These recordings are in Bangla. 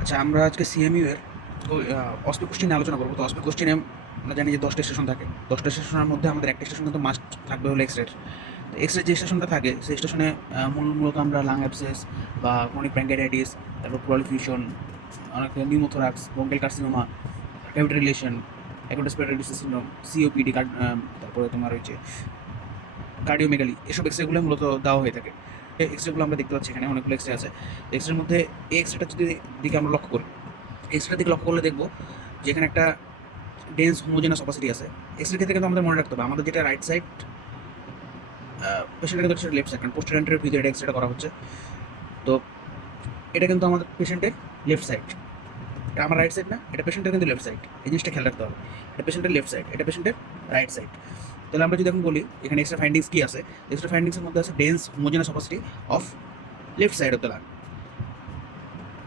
আচ্ছা, আমরা আজকে সিএমইউ এর অস্পেক কোশ্চেন নিয়ে আলোচনা করবো। তো অস্পেক কোশ্চেনে আমরা জানি যে 10টা স্টেশন থাকে। 10টা স্টেশনের মধ্যে আমাদের একটা স্টেশন কিন্তু মাস্ট থাকবে হলো এক্স রে। তো এক্স রে যে স্টেশনটা থাকে সেই স্টেশনে মূলত আমরা লাং অ্যাবসেস বা ক্রনিক প্যাঙ্কাইটাইটিস, তারপর প্রলিফিউশন, অনেক pneumothorax, bronchial carcinoma, cavity acute syndrome, COPD, তারপরে তোমার হচ্ছে কার্ডিওমেগালি, এসব এক্সরেগুলো মূলত দেওয়া হয়ে থাকে। এক্সরেগুলো আমরা দেখতে পাচ্ছি এখানে অনেকগুলো এক্সরে আছে। এক্সরের মধ্যে এই এক্সরেটা যদি দিকে আমরা লক্ষ্য করি, এক্সরের দিকে লক্ষ্য করলে দেখবো যে এখানে একটা ডেন্স হোমোজেনাস অপাসিটি আছে। এক্সরের ক্ষেত্রে কিন্তু আমাদের মনে রাখতে হবে আমাদের যেটা রাইট সাইড পেশেন্টের কিন্তু লেফট সাইড, কারণ পোস্টেরিয়র ভিতরে এক্সরেটা করা হচ্ছে। তো এটা কিন্তু আমাদের পেশেন্টের লেফট সাইড, এটা আমার রাইট সাইড না, এটা পেশেন্টের কিন্তু লেফট সাইড। এই জিনিসটা খেয়াল রাখতে হবে, এটা পেশেন্টের লেফট সাইড, এটা পেশেন্টের রাইট সাইড। তাহলে আমরা যদি এখন বলি এখানে এক্সট্রা ফাইন্ডিংস কী আছে, এক্সট্রা ফাইন্ডিংসের মধ্যে আছে dense homogenous opacity of left side of the lung.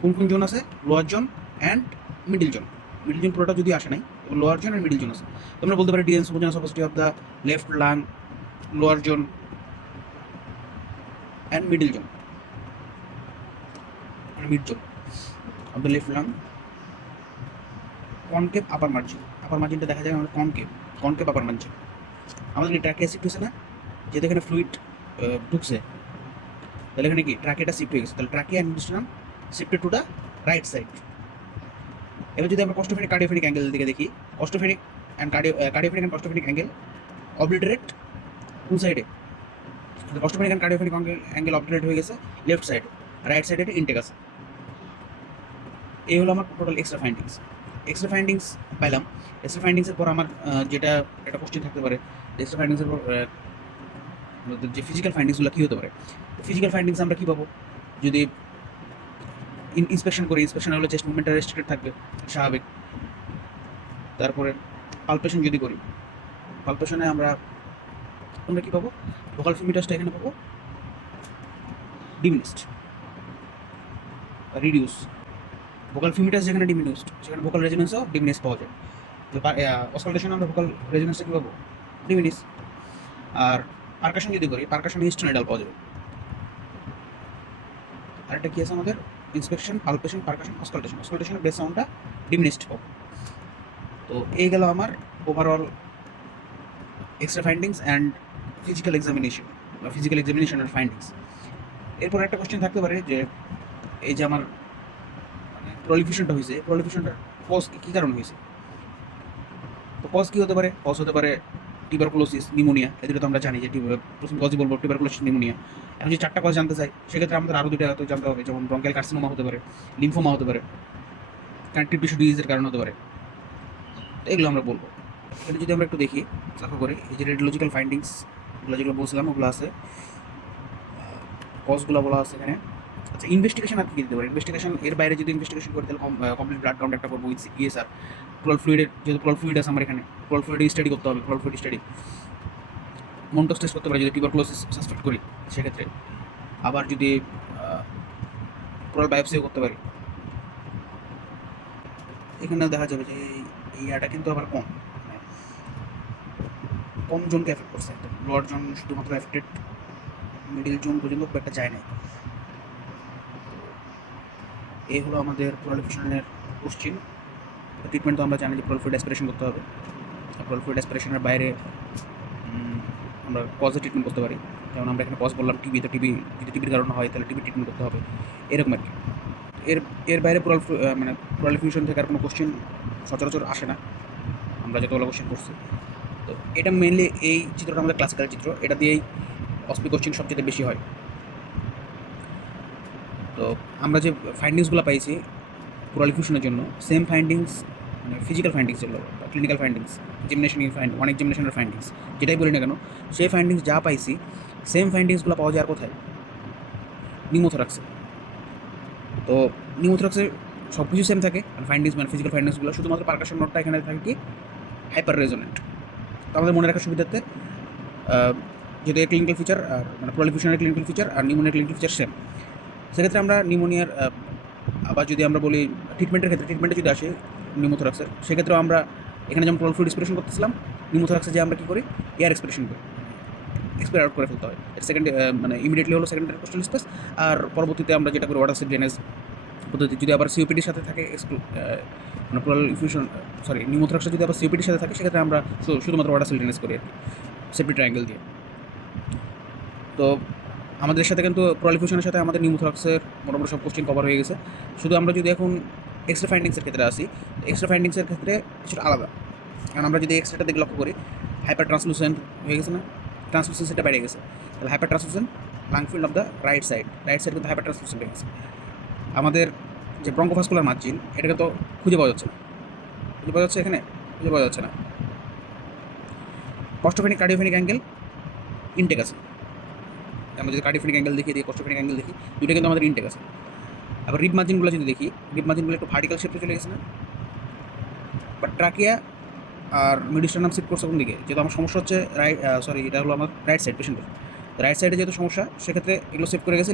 কোন কোন জোন আছে? Lower zone and middle zone. Middle zone পুরোটা যদি আসে নাই, এবং lower zone and middle zone আছে। তোমরা বলতে পারি dense homogenous opacity of the left lung, lower zone and middle zone, মানে mid zone of the left lung, concave upper margin. Upper মার্জিনটা দেখা যায় আমাদের কনকেভ আপার মার্জিন। আমাদের কি ট্র্যাকে শিফট হয়েছে না? যেহেতু এখানে ফ্লুইড ঢুকছে, তাহলে এখানে কি ট্র্যাকেটা শিফট হয়ে গেছে, তাহলে trachea and mediastinum shifted to the right side. এবার যদি আমরা কস্টোফেনিক কার্ডিওফেনিক অ্যাঙ্গেল দিকে দেখি, costophrenic and cardiophrenic and costophrenic angle obliterate কোন সাইডে? Costophrenic and cardiophrenic angle obliterate হয়ে গেছে লেফট সাইডে, রাইট সাইডে এটা ইনটেক আছে। এই হলো আমার total extra findings. Extra findings পাইলাম। এক্সট্রা ফাইন্ডিংসের পর আমার যেটা একটা কোশ্চেন থাকতে পারে, এক্সট্রা ফাইন্ডিংসের পর যে ফিজিক্যাল ফাইন্ডিংসগুলো কী হতে পারে। ফিজিক্যাল ফাইন্ডিংস আমরা কী পাবো? যদি ইন্সপেকশন করি, ইন্সপেকশন হলে চেস্ট মুভমেন্টটা রেস্ট্রিক্টেড থাকবে, স্বাভাবিক। তারপরে পালপেশন যদি করি, পালপেশনে আমরা কী পাবো? ভোকাল ফিমিটাসটা এখানে পাবো ডিমিনিসড, রিডিউস। ভোকাল ফিমিটাস যেখানে ডিমিনিউসড, সেখানে ভোকাল রেজোনেন্সও ডিমিনিস পাওয়া যায়। তো অসকালটেশনে আমরা ভোকাল রেজোনেন্সটা কী পাবো? ডিমিনিস। আর পারকাশন যদি করি, পারকাশনে হিস্টোনাইডাল পাওয়া যাবে। আরেকটা কী আছে আমাদের? Inspection, palpation, percussion, auscultation. অসকালটেশনের বেস সাউন্ডটা ডিমিনিসড পাবো। তো এই গেল আমার overall extra findings and physical examination বা ফিজিক্যাল এক্সামিনেশনের ফাইন্ডিংস। এরপর একটা কোশ্চেন থাকতে পারে যে এই যে আমার মানে প্রলিফিউশনটা হয়েছে, প্রলিফিউশনটার কজ কী কারণে হয়েছে? তো কজ কী হতে পারে? কজ হতে পারে টিউবারকুলোসিস, নিউমোনিয়া। এদের তো আমরা জানি যে প্রথম কজই বলবো টিউবারকুলোসিস, নিউমোনিয়া। এখন যদি 4টা কজ জানতে চাই, সেক্ষেত্রে আমাদের আরও 2টা জানতে হবে, যেমন ব্রঙ্কিয়াল কার্সিনোমা হতে পারে, লিম্ফোমা হতে পারে, কানেক্টিভ টিস্যু ডিজিজের কারণে হতে পারে। তো এগুলো আমরা বলবো। এটা যদি আমরা একটু দেখি, লক্ষ্য করি, এই যে রেডিওলজিক্যাল ফাইন্ডিংস এগুলো যেগুলো বলছিলাম ওগুলো আছে, কজগুলো বলা আছে এখানে। আচ্ছা, ইনভেস্টিগেশন আর কি দিতে পারে? ইনভেস্টিগেশন এর বাইরে যদি ইনভেস্টিগেশন করি, তাহলে কমপ্লিট ব্লাড কাউন্ট একটা করবো উইথ ইএসআর। প্লোরাল ফ্লুইডের, যেহেতু প্লোরাল ফ্লুইড আছে আমার এখানে, প্লোরাল ফ্লুইড স্টাডি করতে হবে, প্লোরাল ফ্লুইড স্টাডি। মন্টোস টেস্ট করতে পারি যদি টিউবারকুলোসিস সাসপেক্ট করি সেক্ষেত্রে। আবার যদি প্লোরাল বায়োপসিও করতে পারি। এখানেও দেখা যাবে যে এই ইয়াটা কিন্তু আবার কম, মানে কম জনকে এফেক্ট করছে। একদম লোয়ার জোন শুধুমাত্র এফেক্টেড, মিডিল জোন পর্যন্ত খুব একটা যায় নাই। এই হলো আমাদের প্রলিফিউশনের কোশ্চিন। ট্রিটমেন্ট তো আমরা জানি যে প্লোরাল ফ্লুইড অ্যাসপিরেশন করতে হবে। প্লোরাল ফ্লুইড অ্যাসপিরেশনের বাইরে আমরা কজে ট্রিটমেন্ট করতে পারি। যেমন আমরা এখানে কজ বললাম টিবি, তো টিবি যদি টিবির কারণে হয় তাহলে টিবি ট্রিটমেন্ট করতে হবে, এরকম আর কি। এর এর বাইরে মানে প্রলিফিউশন থেকে আর কোনো কোশ্চেন সচরাচর আসে না আমরা যতগুলো কোশ্চেন করছি। তো এটা মেনলি এই চিত্রটা আমাদের ক্লাসিক্যাল চিত্র, এটা দিয়েই অস্পি কোশ্চেন সবচেয়ে বেশি হয়। তো আমরা যে ফাইন্ডিংসগুলো পাইছি প্রলিফিউশনের জন্য, সেম ফাইন্ডিংস মানে ফিজিক্যাল ফাইন্ডিংস যেগুলো বা ক্লিনিক্যাল ফাইন্ডিংস, অনেক এক্সামিনেশনের ফাইন্ডিংস যেটাই বলি না কেন, সেই ফাইন্ডিংস যা পাইছি সেম ফাইন্ডিংসগুলো পাওয়া যায় আর কোথায়? নিউমোথোরাক্সে। তো নিউমোথোরাক্সে সব কিছু সেম থাকে, ফাইন্ডিংস মানে ফিজিক্যাল ফাইন্ডিংসগুলো, শুধুমাত্র পারকাশন নোটটা এখানে থাকে কি হাইপার রেজোনেন্ট। তো আমাদের মনে রাখার সুবিধার্থে যেহেতু এর ক্লিনিক্যাল ফিচার আর মানে প্রলিফিউশনের ক্লিনিক্যাল ফিচার আর নিউমোনিয়ার ক্লিনিক্যাল ফিচার সেম, সেক্ষেত্রে আমরা নিউমোনিয়ার আবার যদি আমরা বলি ট্রিটমেন্টের ক্ষেত্রে, ট্রিটমেন্টে যদি আসে নিউমোথোরাক্সের, সেক্ষেত্রেও আমরা এখানে যেমন প্লোরাল ফ্লুইড এক্সপিরেশন করতেছিলাম, নিউমোথোরাক্সে যে আমরা কী করি এয়ার এক্সপিরেশন করি, এক্সপায়ার আউট করে ফেলতে হয়। এর সেকেন্ড মানে ইমিডিয়েটলি হলো সেকেন্ডারি কোস্টাল স্পেস, আর পরবর্তীতে আমরা যেটা করি ওয়াটার সেপ ড্রেনেজ পদ্ধতি। যদি আবার সিওপিডির সাথে থাকে মানে প্লাল ইফিউশন নিউমোথ্রাক্সটা যদি আবার সিওপিডির সাথে থাকে, সেক্ষেত্রে আমরা শুধুমাত্র ওয়াটার সেল ড্রেনেজ করি আর কি, সেফটি ট্রায়াঙ্গেল দিয়ে। তো আমাদের সাথে কিন্তু প্রলিফিউশনের সাথে আমাদের নিউমোথ্রাক্সের মোটামুটি সব কোশ্চেন কভার হয়ে গেছে। শুধু আমরা যদি এখন এক্সট্রা ফাইন্ডিংসের ক্ষেত্রে আসি, এক্সট্রা ফাইন্ডিংসের ক্ষেত্রে কিছুটা আলাদা। কারণ আমরা যদি এক্সট্রাটা দিকে লক্ষ্য করি, হাইপার ট্রান্সলুসেন্ট হয়ে গেছে না, ট্রান্সলুসেন্সিটা বেড়ে গেছে। তাহলে hyper translucent lung field of the right side কিন্তু হাইপার ট্রান্সলুসেন্ট হয়ে গেছে। আমাদের যে ব্রঙ্কোভাস্কুলার মার্জিন, এটাকে তো খুঁজে পাওয়া যাচ্ছে না, এখানে খুঁজে পাওয়া যাচ্ছে না। কস্টোফেনিক কার্ডিওফেনিক অ্যাঙ্গেল ইনটেক আছে। আমরা যদি কার্ডিওফেনিক অ্যাঙ্গেল দেখি, কস্টোফেনিক অ্যাঙ্গেল দেখি, দুটো কিন্তু আমাদের ইনটেক আছে। আবার রিব মার্জিনগুলো যদি দেখি, রিব মার্জিনগুলো একটু ভার্টিক্যাল শেপে চলে গেছে না, বাট ট্রাকিয়া আর মিডিস্টার্নাম শিফট করছে কোন দিকে, যেহেতু আমার সমস্যা হচ্ছে এটা হলো আমার রাইট সাইড পেশেন্টের, রাইট সাইডে যেহেতু সমস্যা, সেক্ষেত্রে এগুলো শিফট করে গেছে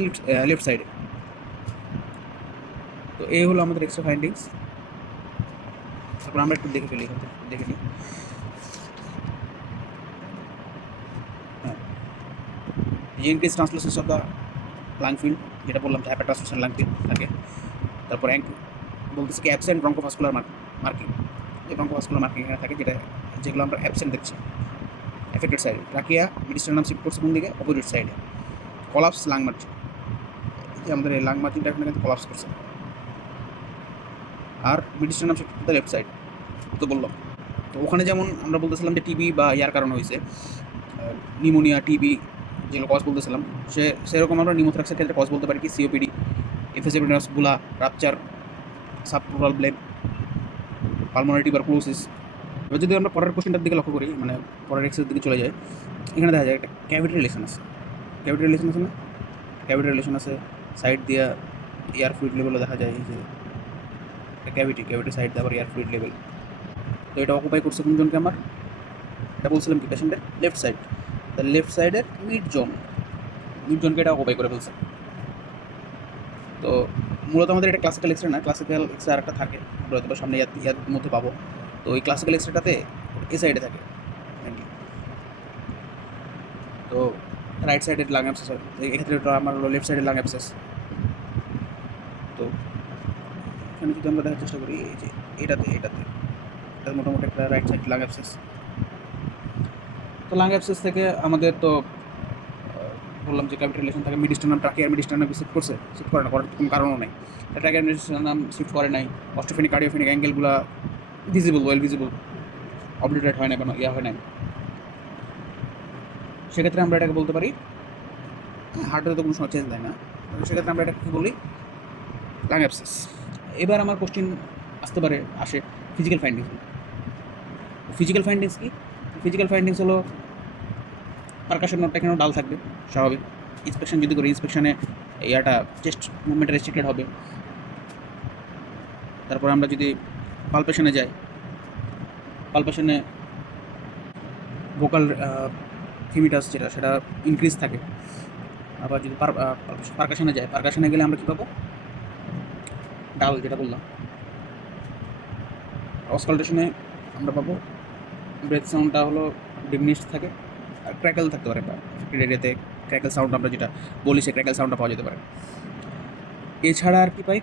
লেফট সাইডে। তো এই হলো আমাদের এক্সট্রা ফাইন্ডিংস। তারপর আমরা একটু দেখে ফেলি, দেখে নিই। হ্যাঁ, increase translucence of the lung field, যেটা বললাম হাইপার ট্রান্সলুসেন্ট লাং ফিল্ড থাকে। তারপর বলতেছে কি অ্যাবসেন্ট ব্রঙ্কোভাস্কুলার মার্কিং, যে ব্রঙ্কোভাস্কুলার মার্কিং এখানে থাকে, যেগুলো আমরা অ্যাবসেন্ট দেখছি এফেক্টেড সাইডে। ট্রাকিয়া মিডিস্টার্নাম শিফট করছে কোন দিকে, অপোজিট সাইডে। কলাপস লাং মার্জিন, যে আমাদের এই লাং মার্জিনটা এখানে কিন্তু কলাপস করছে। আর মিডিস্টার্নাম শিফট করতে লেফট সাইড, তো বললাম। তো ওখানে যেমন আমরা বলতেছিলাম যে টিবি বা ইয়ার কারণে হয়েছে, নিউমোনিয়া, টিবি যেগুলো কজ বলতেছিলাম, সেরকম আমরা নিউমোথ্রাক্সের ক্ষেত্রে কজ বলতে পারি কি সিওপিডি, এফএসএপিনাস, বুলা, রাপচার, সাবপ্লুরাল ব্লেড, পালমোনারি টিউবারকুলোসিস। এবার যদি আমরা পরের কোশ্চেনটার দিকে লক্ষ্য করি, মানে পরের এক্সের দিকে চলে যায়, এখানে দেখা যায় একটা ক্যাভিটি রিলেশন আছে। ক্যাভিটি রিলেশন আছে না, ক্যাভিটি রিলেশন আছে। সাইড দিয়ে এয়ার ফ্লুইড লেভেলও দেখা যায়, এই যে ক্যাভিটি সাইড দিয়ে আবার এয়ার ফ্লুইড লেভেল। তো এটা অকুপাই করছে কোনজনকে, আমার এটা বলছিলাম কি পেশেন্টের লেফট সাইড। তাহলে লেফট সাইডের মিড জোনকে এটা অকুপাই করে ফেলছে। তো মূলত আমাদের এটা ক্লাসিক্যাল এক্সরে না, ক্লাসিক্যাল এক্সরে আর একটা থাকে, আমরা হয়তো সামনে ইয়ার মধ্যে পাবো। তো ওই ক্লাসিক্যাল এক্সরেটাতে এ সাইডে থাকে মেনলি। তো রাইট সাইডের লাং অ্যাবসেস হয়, এক্ষেত্রে আমার হলো লেফট সাইডের লাং অ্যাবসেস। তো এখানে যদি আমরা দেখার চেষ্টা করি, এই যে এটাতে এটা মোটামুটি একটা রাইট সাইড লাং অ্যাবসেস। তো লাং অ্যাবসেস থেকে আমাদের তো বললাম যে ক্যাভিটি রিলেশন থাকে, মিডিস্টার্নাম মিডিস্টার্নাম শিফট করে না, করার কোনো কারণও নেই। ট্রাকিয়ার মিডিস্টার্নাম শিফট করে নাই, কস্টোফেনিক কার্ডিওফেনিক অ্যাঙ্গেলগুলো ওয়েল ভিজিবল, অবলিটারেট হয় না, কোনো হয় না। সেক্ষেত্রে আমরা এটাকে বলতে পারি, হার্টের তো কোনো সময় চেঞ্জ দেয় না, সেক্ষেত্রে আমরা এটাকে কী বলি, লাং অ্যাবসেস। এবার আমার কোশ্চেন আসে ফিজিক্যাল ফাইন্ডিংস। ফিজিক্যাল ফাইন্ডিংস কি? ফিজিক্যাল ফাইন্ডিংস হলো পারকাশন নোটটা এখানেও ডাল থাকবে, স্বাভাবিক। ইন্সপেকশন যদি করি, ইন্সপেকশনে ইয়াটা চেস্ট মুভমেন্টটা রেস্ট্রিক্টেড হবে। তারপর আমরা যদি পালপেশনে যাই, পালপেশনে ভোকাল থিমিটাস সেটা ইনক্রিজ থাকে। আবার যদি পারকাশনে যাই, পারকাশনে গেলে আমরা কী পাবো, ডাল যেটা বললাম। অসকালটেশনে আমরা পাবো ব্রেথ সাউন্ডটা হলো ডিমিনিশড থাকে, আর ক্র্যাকেল থাকতে পারে, বা এরিয়াতে ক্র্যাকেল সাউন্ড আমরা যেটা বলি, সে ক্র্যাকেল সাউন্ডটা পাওয়া যেতে পারে। এছাড়া আর কি পাই,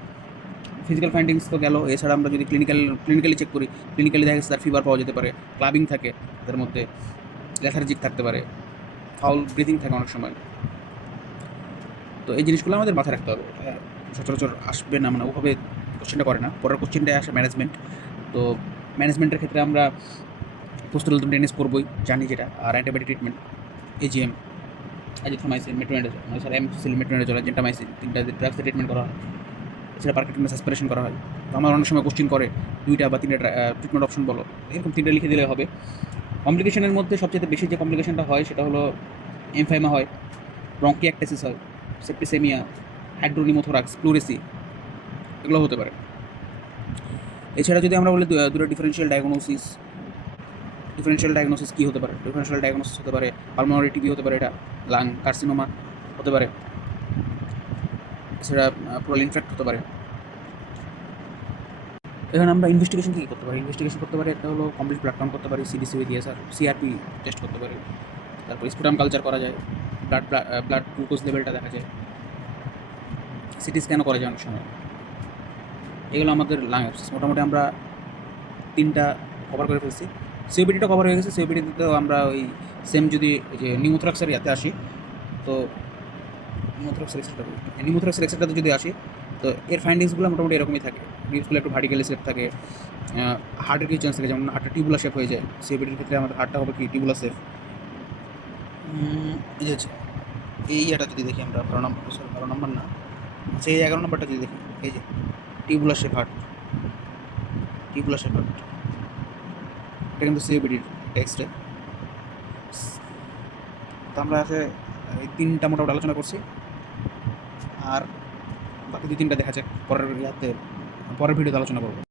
ফিজিক্যাল ফাইন্ডিংস তো গেল। এছাড়া আমরা যদি ক্লিনিক্যালি চেক করি, ক্লিনিক্যালি দেখা যাচ্ছে তার ফিভার পাওয়া যেতে পারে, ক্লাবিং থাকে, তাদের মধ্যে লেথার্জিক থাকতে পারে, ফাউল ব্রিথিং থাকে অনেক সময়। তো এই জিনিসগুলো আমাদের মাথায় রাখতে হবে। সচরাচর আসবে না, মানে ওভাবে কোশ্চেনটা করে না। পরের কোশ্চেনটায় আসে ম্যানেজমেন্ট। তো ম্যানেজমেন্টের ক্ষেত্রে আমরা পোস্টাল ড্রেনেজ করবোই, জানি যেটা। আর antibiotic treatment, AGM, azithromycin, metronidazole, gentamicin, 3টা ড্রাগসের ট্রিটমেন্ট করা হয়। এছাড়া পার্কিনসন্স অ্যাসপিরেশন করা হয়। তো আমার অনেক সময় কোশ্চেন করে 2টা বা 3টা ট্রিটমেন্ট অপশন বলো, এরকম 3টা লিখে দিলে হবে। কমপ্লিকেশনের মধ্যে সবচেয়ে বেশি যে কমপ্লিকেশনটা হয় সেটা হলো এমফাইমা হয়, ব্রঙ্কিয়াকটাইসিস হয়, সেপ্টিসেমিয়া, হাইড্রোনিমোথোরাক্স, প্লুরেসি, এগুলো হতে পারে। এছাড়া যদি আমরা বলি দুটো ডিফারেন্সিয়াল ডায়াগনোসিস কী হতে পারে? ডিফারেন্সিয়াল ডায়াগনোসিস হতে পারে পালমোনারি টিবি হতে পারে, এটা লাং কার্সিনোমা হতে পারে, এছাড়া প্লুরাল ইনফেক্ট হতে পারে। এখানে আমরা ইনভেস্টিগেশন কী করতে পারি? ইনভেস্টিগেশন করতে পারি, একটা হলো কমপ্লিট ব্লাড কাউন্ট করতে পারি, CBC with ESR, CRP test করতে পারি। তারপর স্পুটাম কালচার করা যায়, ব্লাড গ্লুকোজ লেভেলটা দেখা যায়, সিটি স্ক্যানও করা যায় অনেক সময়। এগুলো আমাদের লাং অ্যাবসেস। মোটামুটি আমরা 3টা কভার করে ফেলছি। সিওপিডিটা কভার হয়ে গেছে। সিওপিডিতেও আমরা ওই সেম যদি যে নিউমোথ্রাক্সের ইয়াতে আসি, তো নিউমোথ্রাক্সের এক্সেট্রাতে যদি আসি, তো এর ফাইন্ডিংসগুলো মোটামুটি এরকমই থাকে। রিপসগুলো একটু ভার্টিক্যালি শেপ থাকে, হার্টের কিছু চান্স থাকে, যেমন হার্টটা টিউবুলার শেপ হয়ে যায়। সিওপিডির ক্ষেত্রে আমাদের হার্টটা হবে কি টিউবুলার শেপ। এই যে হচ্ছে এই ইয়েটা যদি দেখি আমরা 12 নম্বর না, আচ্ছা এই 11 নম্বরটা যদি দেখি, এই যে tubular shape heart, tubular shape heart, এটা কিন্তু সিওপিডির টেক্সটে। তো আমরা আছে এই 3টা মোটামুটি আলোচনা করছি, আর বাকি 2-3টা দেখা যাক পরের ইয়াতে, পরের ভিডিওতে আলোচনা করবো।